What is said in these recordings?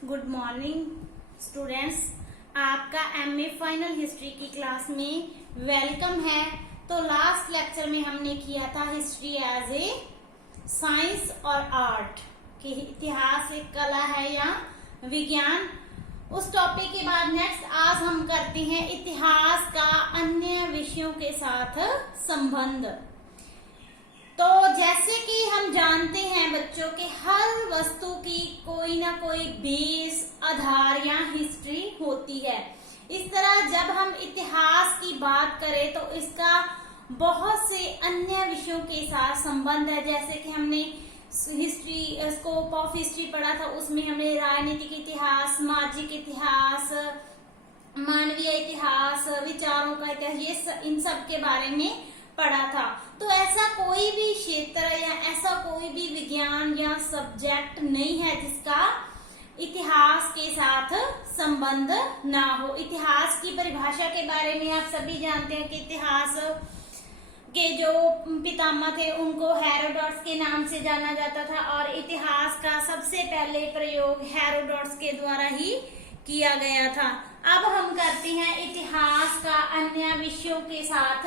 Good morning students, आपका MA final history की class में वेलकम है। तो लास्ट लेक्चर में हमने किया था हिस्ट्री एज ए साइंस और आर्ट कि इतिहास एक कला है या विज्ञान। उस टॉपिक के बाद नेक्स्ट आज हम करते हैं इतिहास का अन्य विषयों के साथ संबंध। तो जैसे कि हम जानते हैं बच्चों के हर वस्तु की कोई ना कोई बेस, आधार या हिस्ट्री होती है। इस तरह जब हम इतिहास की बात करें तो इसका बहुत से अन्य विषयों के साथ संबंध है। जैसे कि हमने हिस्ट्री, स्कोप ऑफ हिस्ट्री पढ़ा था, उसमें हमने राजनीतिक इतिहास, सामाजिक इतिहास, मानवीय इतिहास, विचारों का इतिहास, ये इन सब के बारे में पढ़ा था। तो ऐसा कोई भी क्षेत्र या ऐसा कोई भी विज्ञान या सब्जेक्ट नहीं है जिसका इतिहास के साथ संबंध ना हो। इतिहास की परिभाषा के बारे में आप सभी जानते हैं कि इतिहास के जो पितामह थे उनको हेरोडोटस के नाम से जाना जाता था और इतिहास का सबसे पहले प्रयोग हेरोडोटस के द्वारा ही किया गया था। अब हम करते हैं इतिहास का अन्य विषयों के साथ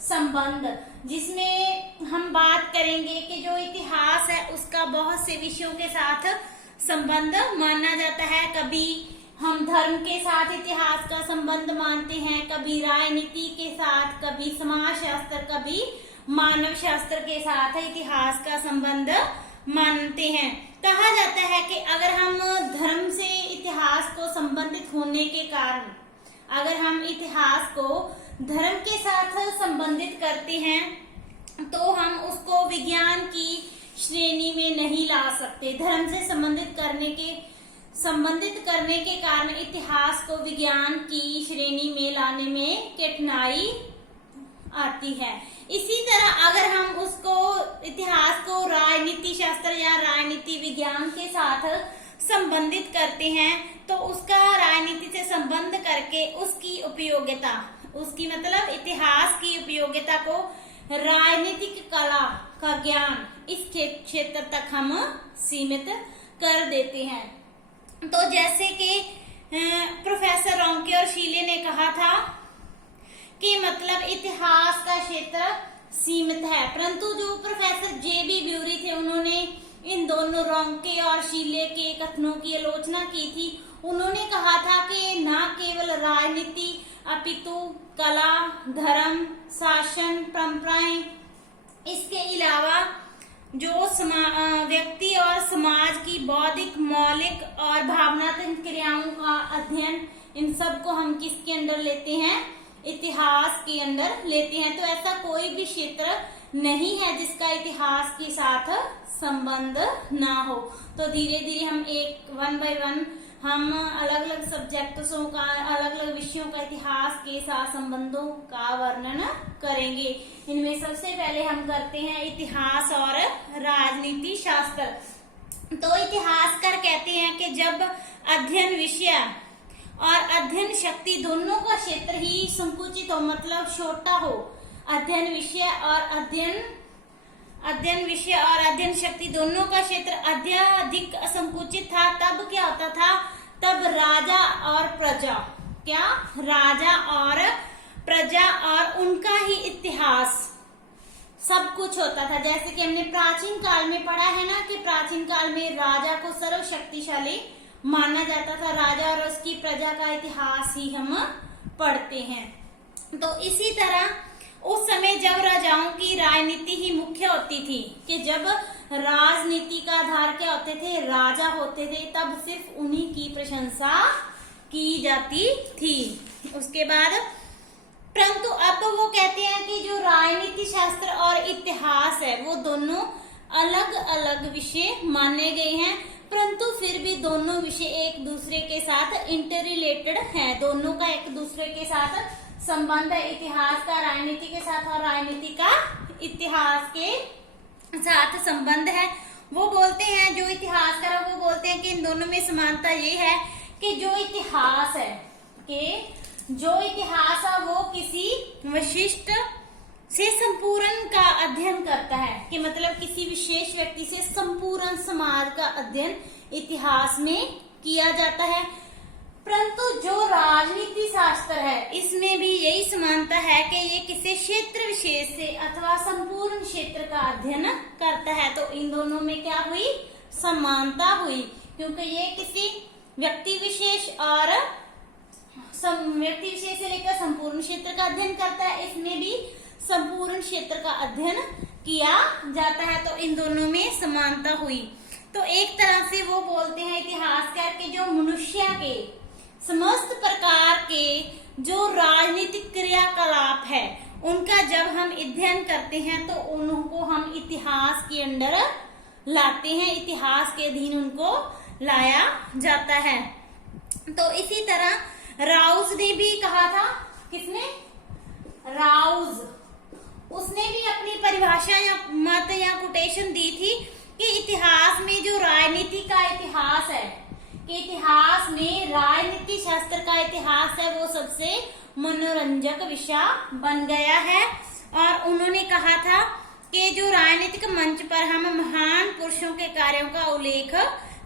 संबंध, जिसमें हम बात करेंगे कि जो इतिहास है उसका बहुत से विषयों के साथ संबंध माना जाता है। कभी हम धर्म के साथ इतिहास का संबंध मानते हैं, कभी राजनीति के साथ, कभी समाज शास्त्र, कभी मानव शास्त्र के साथ इतिहास का संबंध मानते हैं। कहा जाता है कि अगर हम धर्म से इतिहास को संबंधित होने के कारण, अगर हम इतिहास को धर्म के साथ संबंधित करते हैं तो हम उसको विज्ञान की श्रेणी में नहीं ला सकते। धर्म से संबंधित करने के कारण इतिहास को विज्ञान की श्रेणी में लाने में कठिनाई आती है। इसी तरह अगर हम उसको इतिहास को राजनीति शास्त्र या राजनीति विज्ञान के साथ संबंधित करते हैं तो उसका राजनीति से संबंध करके उसकी उपयोगिता, उसकी मतलब इतिहास की उपयोगिता को राजनीतिक कला का ज्ञान इस क्षेत्र तक हम सीमित कर देते हैं। तो जैसे कि प्रोफेसर रोंके और शीले ने कहा था कि मतलब इतिहास का क्षेत्र सीमित है, परंतु जो प्रोफेसर जे.बी. ब्यूरी थे उन्होंने इन दोनों रोंके और शीले के कथनों की आलोचना की थी। उन्होंने कहा था कि न केवल राजनीति अपितु कला, धर्म, शासन, परंपराएं, इसके अलावा जो व्यक्ति और समाज की बौद्धिक, मौलिक और भावनात्मक क्रियाओं का अध्ययन, इन सब को हम किसके अंदर लेते हैं? इतिहास के अंदर लेते हैं। तो ऐसा कोई भी क्षेत्र नहीं है जिसका इतिहास के साथ संबंध ना हो। तो धीरे धीरे हम वन बाय वन हम अलग अलग सब्जेक्टों का, अलग अलग विषयों का इतिहास के साथ संबंधों का वर्णन करेंगे। इनमें सबसे पहले हम करते हैं इतिहास और राजनीति शास्त्र। तो इतिहासकार कहते हैं कि जब अध्ययन विषय और अध्ययन शक्ति दोनों का क्षेत्र ही संकुचित हो, मतलब छोटा हो, अध्ययन विषय और अध्ययन शक्ति दोनों का क्षेत्र अत्यधिक संकुचित था, तब क्या होता था? तब राजा और प्रजा और उनका ही इतिहास सब कुछ होता था। जैसे कि हमने प्राचीन काल में पढ़ा है ना कि प्राचीन काल में राजा को सर्वशक्तिशाली माना जाता था। राजा और उसकी प्रजा का इतिहास ही हम पढ़ते हैं। तो इसी तरह उस समय जब राजाओं की राजनीति ही मुख्य होती थी, कि जब राजनीति का आधार क्या होते थे? राजा होते थे, तब सिर्फ उन्हीं की प्रशंसा की जाती थी। उसके बाद परंतु अब वो कहते हैं कि जो राजनीति शास्त्र और इतिहास है वो दोनों अलग अलग विषय माने गए हैं, परंतु फिर भी दोनों विषय एक दूसरे के साथ इंटर रिलेटेड है। दोनों का एक दूसरे के साथ संबंध है। इतिहास का राजनीति के साथ और राजनीति का इतिहास के साथ संबंध है। वो बोलते हैं, जो इतिहासकार है वो बोलते हैं कि इन दोनों में समानता ये है कि जो इतिहास है वो किसी विशिष्ट से संपूर्ण का अध्ययन करता है, कि मतलब किसी विशेष व्यक्ति से संपूर्ण समाज का अध्ययन इतिहास में किया जाता है। परंतु जो राजनीति शास्त्र है इसमें भी यही समानता है कि ये किसी क्षेत्र विशेष से अथवा संपूर्ण क्षेत्र का अध्ययन करता है। तो इन दोनों में क्या हुई, समानता हुई, क्योंकि ये किसी व्यक्ति विशेष और व्यक्ति विशेष से लेकर संपूर्ण क्षेत्र का अध्ययन करता है, इसमें भी संपूर्ण क्षेत्र का अध्ययन किया जाता है। तो इन दोनों में समानता हुई। तो एक तरह से वो बोलते हैं इतिहासकार के जो मनुष्य के समस्त प्रकार के जो राजनीतिक क्रियाकलाप है उनका जब हम अध्ययन करते हैं तो उनको हम इतिहास के अंदर लाते हैं, इतिहास के अधीन उनको लाया जाता है। तो इसी तरह राउज ने भी कहा था, किसने, राउज, उसने भी अपनी परिभाषा या मत या कोटेशन दी थी कि इतिहास में जो राजनीति का इतिहास है, कि इतिहास में राजनीति शास्त्र का इतिहास है वो सबसे मनोरंजक विषय बन गया है। और उन्होंने कहा था कि जो राजनीतिक मंच पर हम महान पुरुषों के कार्यों का उल्लेख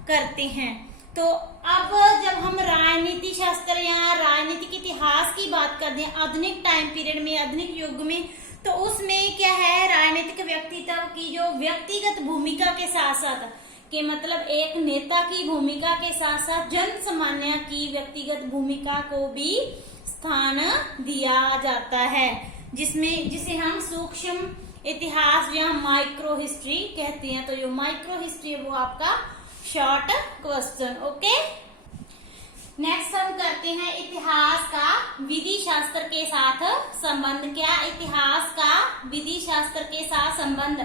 करते हैं। तो अब जब हम राजनीति शास्त्र या राजनीतिक इतिहास की बात करते हैं आधुनिक टाइम पीरियड में, आधुनिक युग में, तो उसमें क्या है, राजनीतिक व्यक्तित्व की जो व्यक्तिगत भूमिका के साथ साथ कि मतलब एक नेता की भूमिका के साथ साथ जन सामान्य की व्यक्तिगत भूमिका को भी स्थान दिया जाता है, जिसमें जिसे हम सूक्ष्म इतिहास या माइक्रो हिस्ट्री कहते हैं। तो जो माइक्रो हिस्ट्री है वो आपका शॉर्ट क्वेश्चन। ओके, नेक्स्ट हम करते हैं इतिहास का विधि शास्त्र के साथ संबंध। क्या इतिहास का विधि शास्त्र के साथ संबंध?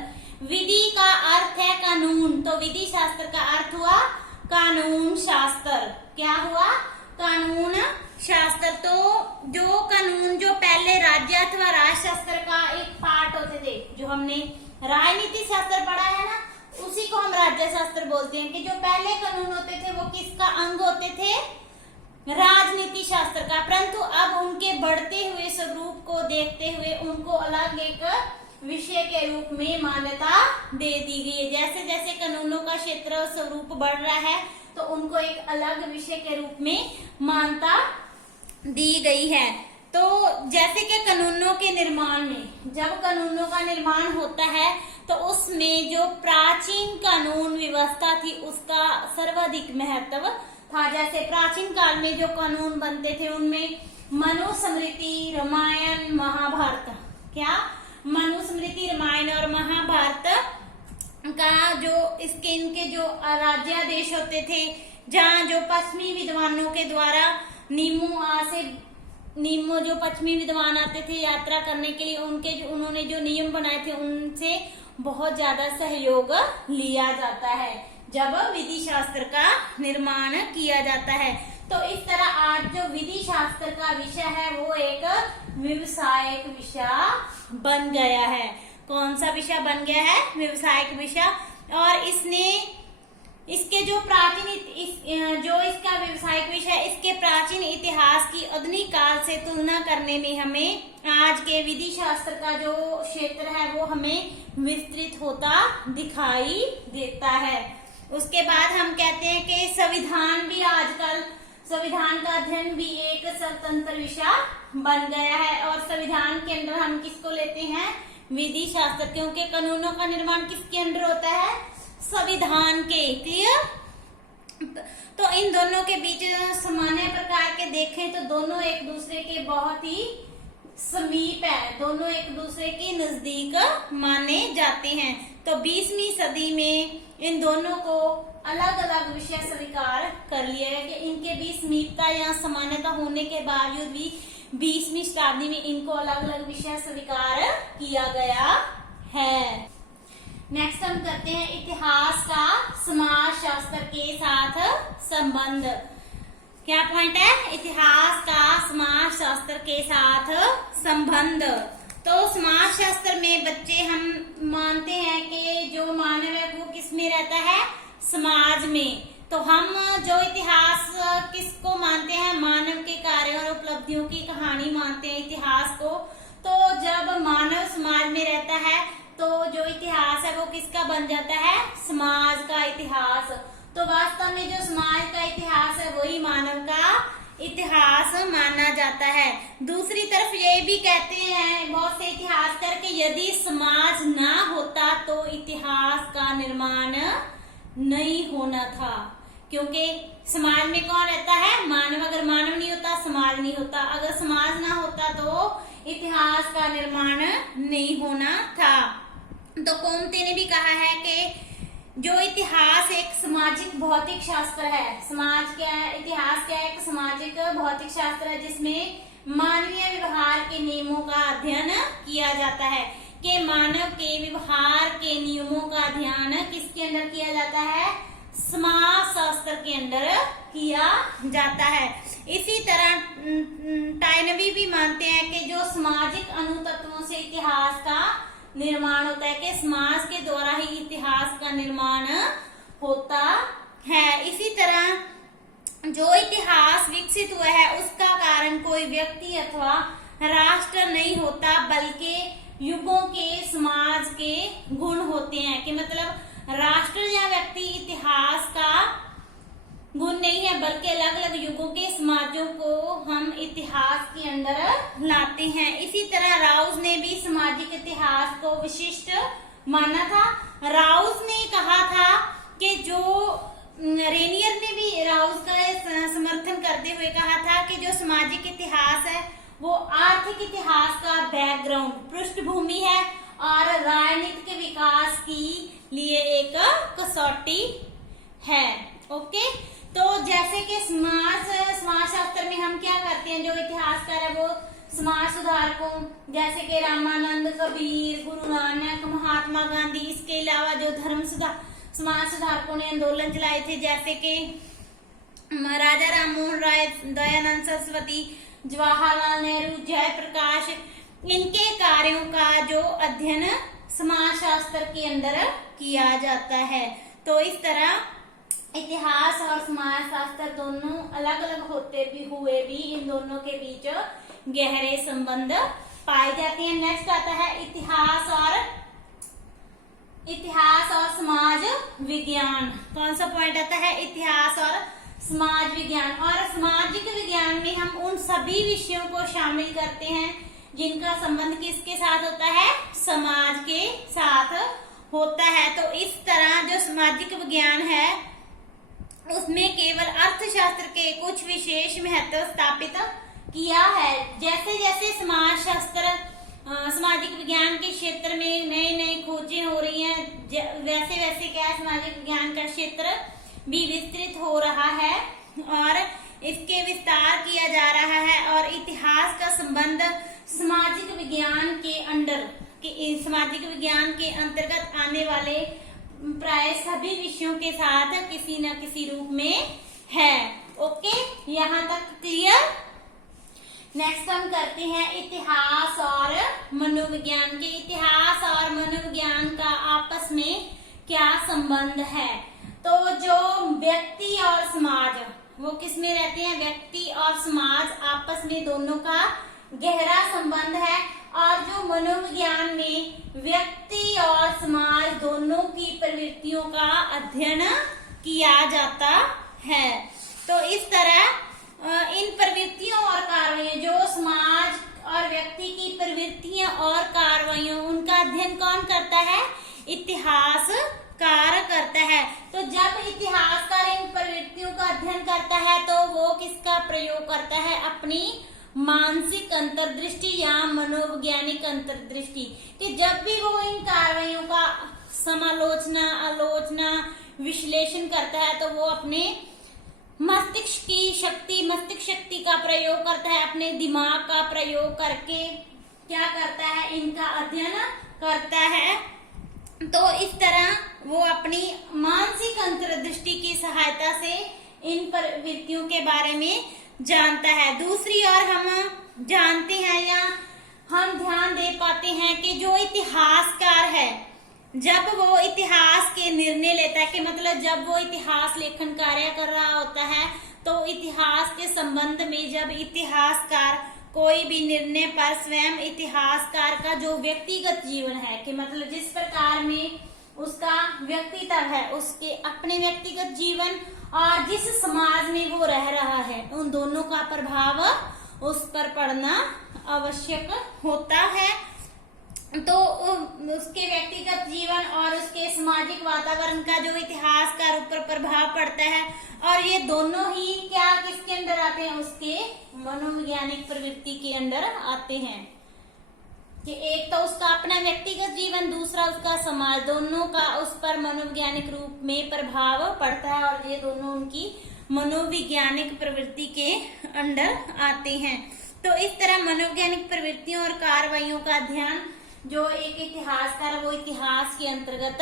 विधि का अर्थ है कानून, तो विधि शास्त्र का अर्थ हुआ कानून शास्त्र। क्या हुआ? कानून शास्त्र। तो जो कानून जो पहले राज्य अथवा राजशास्त्र का एक पार्ट होते थे, जो हमने राजनीति शास्त्र पढ़ा है ना, उसी को हम राज्य शास्त्र बोलते हैं। कि जो पहले कानून होते थे वो किसका अंग होते थे? राजनीति शास्त्र का। परंतु अब उनके बढ़ते हुए स्वरूप को देखते हुए उनको अलग एक विषय के रूप में मान्यता दे दी गई है। जैसे जैसे कानूनों का क्षेत्र स्वरूप बढ़ रहा है तो उनको एक अलग विषय के रूप में मान्यता दी गई है। तो जैसे कि कानूनों के निर्माण में, जब कानूनों का निर्माण होता है तो उसमें जो प्राचीन कानून व्यवस्था थी उसका सर्वाधिक महत्व था। जैसे प्राचीन काल में जो कानून बनते थे उनमें मनुस्मृति, रामायण, महाभारत, क्या मनुस्मृति, रामायण और महाभारत का जो इनके जो राज्यादेश होते थे, जहाँ जो पश्चिमी विद्वानों के द्वारा नियमों जो पश्चिमी विद्वान आते थे यात्रा करने के लिए, उन्होंने जो नियम बनाए थे उनसे बहुत ज्यादा सहयोग लिया जाता है जब विधि शास्त्र का निर्माण किया जाता है। तो इस तरह आज जो विधि शास्त्र का विषय है वो एक व्यावसायिक विषय बन गया है। कौन सा विषय बन गया है? व्यावसायिक विषय। और इसके जो इसका व्यावसायिक विषय, इसके प्राचीन इतिहास की आधुनिक काल से तुलना करने में हमें आज के विधि शास्त्र का जो क्षेत्र है वो हमें विस्तृत होता दिखाई देता है। उसके बाद हम कहते हैं कि संविधान भी आजकल, संविधान का अध्ययन भी एक स्वतंत्र विषय बन गया है। और संविधान के अंदर हम किसको लेते हैं? विधि शास्त्र, क्योंकि कानूनों का निर्माण किसके अंदर होता है? संविधान के। क्लियर? तो इन दोनों के बीच सामान्य प्रकार के देखें तो दोनों एक दूसरे के बहुत ही समीप है, दोनों एक दूसरे के नजदीक माने जाते हैं। तो 20वीं सदी में इन दोनों को अलग अलग विषय स्वीकार कर लिया गया कि इनके बीच समीपता या समानता होने के बावजूद भी 20वीं शताब्दी में इनको अलग अलग विषय स्वीकार किया गया है। नेक्स्ट हम करते हैं इतिहास का समाज शास्त्र के साथ संबंध। क्या पॉइंट है? इतिहास का समाज शास्त्र के साथ संबंध। तो समाज शास्त्र में बच्चे हम मानते हैं कि जो मानव है वो किस में रहता है? समाज में। तो हम जो इतिहास किसको मानते हैं? मानव के कार्यों और उपलब्धियों की कहानी मानते हैं इतिहास को। तो जब मानव समाज में रहता है तो जो इतिहास है वो किसका बन जाता है? समाज का इतिहास। तो वास्तव में जो समाज का इतिहास इतिहास माना जाता है। दूसरी तरफ ये भी कहते हैं बहुत से इतिहासकार कि यदि समाज ना होता तो इतिहास का निर्माण नहीं होना था, क्योंकि समाज में कौन रहता है? मानव। अगर मानव नहीं होता समाज नहीं होता, अगर समाज ना होता तो इतिहास का निर्माण नहीं होना था। तो कोमते ने भी कहा है कि जो इतिहास एक सामाजिक भौतिक शास्त्र है। समाज क्या है? इतिहास क्या है? एक सामाजिक भौतिक शास्त्र है जिसमें मानवीय व्यवहार के नियमों का अध्ययन किया जाता है। कि मानव के व्यवहार के नियमों का अध्ययन किसके अंदर किया जाता है? समाज शास्त्र के अंदर किया जाता है। इसी तरह टाइनबी भी मानते हैं कि जो सामाजिक अनुतत्वों से इतिहास का निर्माण होता है, कि समाज के द्वारा ही इतिहास का निर्माण होता है। इसी तरह जो इतिहास विकसित हुआ है उसका कारण कोई व्यक्ति अथवा राष्ट्र नहीं होता, बल्कि युगों के समाज के गुण होते हैं। कि मतलब राष्ट्र या व्यक्ति इतिहास का गुण नहीं है, बल्कि अलग अलग युगों के समाजों को हम इतिहास के अंदर लाते हैं। इसी तरह राउज ने भी सामाजिक इतिहास को विशिष्ट माना था। राउज ने कहा था कि जो रेनियर ने भी राउज का समर्थन करते हुए कहा था कि जो सामाजिक इतिहास है वो आर्थिक इतिहास का बैकग्राउंड पृष्ठभूमि है और राजनीतिक विकास की लिए एक कसौटी है। ओके, तो जैसे कि समाज शास्त्र में हम क्या करते हैं, जो इतिहासकार है वो समाज सुधारकों जैसे कि रामानंद, कबीर, गुरु नानक, महात्मा गांधी, इसके अलावा जो समाज सुधारकों ने आंदोलन चलाए थे जैसे कि राजा राम मोहन राय, दयानंद सरस्वती, जवाहरलाल नेहरू, जयप्रकाश, इनके कार्यों का जो अध्ययन समाज शास्त्र के अंदर किया जाता है। तो इस तरह इतिहास और समाज शास्त्र दोनों अलग अलग होते भी हुए भी इन दोनों के बीच गहरे संबंध पाए जाते हैं। नेक्स्ट आता है इतिहास और समाज विज्ञान। कौन सा पॉइंट आता है? इतिहास और समाज विज्ञान। और सामाजिक विज्ञान में हम उन सभी विषयों को शामिल करते हैं जिनका संबंध किसके साथ होता है? समाज के साथ होता है। तो इस तरह जो सामाजिक विज्ञान है उसमें केवल अर्थशास्त्र के कुछ विशेष महत्व स्थापित किया है। जैसे जैसे सामाजिक विज्ञान के क्षेत्र में नई नई खोजें हो रही हैं, वैसे वैसे क्या सामाजिक विज्ञान का क्षेत्र भी विस्तृत हो रहा है और इसके विस्तार किया जा रहा है। और इतिहास का संबंध सामाजिक विज्ञान के अंतर्गत आने वाले प्राय सभी विषयों के साथ किसी न किसी रूप में है। ओके, यहाँ तक क्लियर? नेक्स्ट हम करते हैं इतिहास और मनोविज्ञान के। इतिहास और मनोविज्ञान का आपस में क्या संबंध है? तो जो व्यक्ति और समाज वो किस में रहते हैं? व्यक्ति और समाज आपस में दोनों का गहरा संबंध है। और जो मनोविज्ञान में व्यक्ति और समाज दोनों की प्रवृत्तियों का अध्ययन किया जाता है। तो इस तरह इन प्रवृत्तियों और कार्रवाइयों, जो समाज और व्यक्ति की प्रवृत्तियां और कार्रवाइयों, उनका अध्ययन कौन करता है? इतिहासकार करता है। तो जब इतिहासकार इन प्रवृत्तियों का अध्ययन करता है तो वो किसका प्रयोग करता है? अपनी मानसिक अंतर्दृष्टि या मनोवैज्ञानिक अंतर्दृष्टि। कि जब भी वो इन कार्रवाइयों का समालोचना, आलोचना, विश्लेषण करता है तो वो अपने मस्तिष्क शक्ति का प्रयोग करता है, अपने दिमाग का प्रयोग करके क्या करता है? इनका अध्ययन करता है। तो इस तरह वो अपनी मानसिक अंतर्दृष्टि की सहायता से इन प्रवृत्तियों के बारे में जानता है। दूसरी ओर हम जानते हैं या हम ध्यान दे पाते हैं कि जो इतिहासकार है जब वो इतिहास के निर्णय लेता है, कि मतलब जब वो इतिहास लेखन कार्य कर रहा होता है तो इतिहास के संबंध में जब इतिहासकार कोई भी निर्णय पर स्वयं इतिहासकार का जो व्यक्तिगत जीवन है, कि मतलब जिस प्रकार में उसका व्यक्तित्व है, उसके अपने व्यक्तिगत जीवन और जिस समाज में वो रह रहा है, उन दोनों का प्रभाव उस पर पड़ना आवश्यक होता है। तो उसके व्यक्तिगत जीवन और उसके सामाजिक वातावरण का जो इतिहासकार ऊपर प्रभाव पड़ता है, और ये दोनों ही क्या किसके अंदर आते हैं, उसके मनोवैज्ञानिक प्रवृत्ति के अंदर आते हैं। कि एक तो उसका अपना व्यक्तिगत जीवन, दूसरा उसका समाज, दोनों का उस पर मनोवैज्ञानिक रूप में प्रभाव पड़ता है, और ये दोनों उनकी मनोवैज्ञानिक प्रवृत्ति के अंदर आते हैं। तो इस तरह मनोवैज्ञानिक प्रवृत्तियों और कार्रवाइयों का अध्ययन जो एक इतिहासकार वो इतिहास के अंतर्गत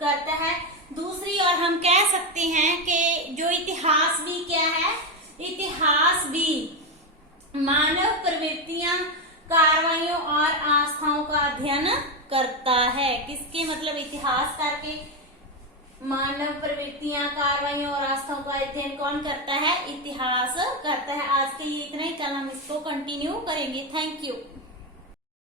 करता है। दूसरी ओर हम कह सकते हैं कि जो इतिहास भी क्या है, इतिहास भी मानव प्रवृत्तियां, कार्रवाइयों और आस्थाओं का अध्ययन करता है। किसके मतलब इतिहासकार के मानव प्रवृत्तियां, कार्रवाइयों और आस्थाओं का अध्ययन कौन करता है, इतिहास करता है। आज के लिए इतना ही, कल हम इसको कंटिन्यू करेंगे। Thank you.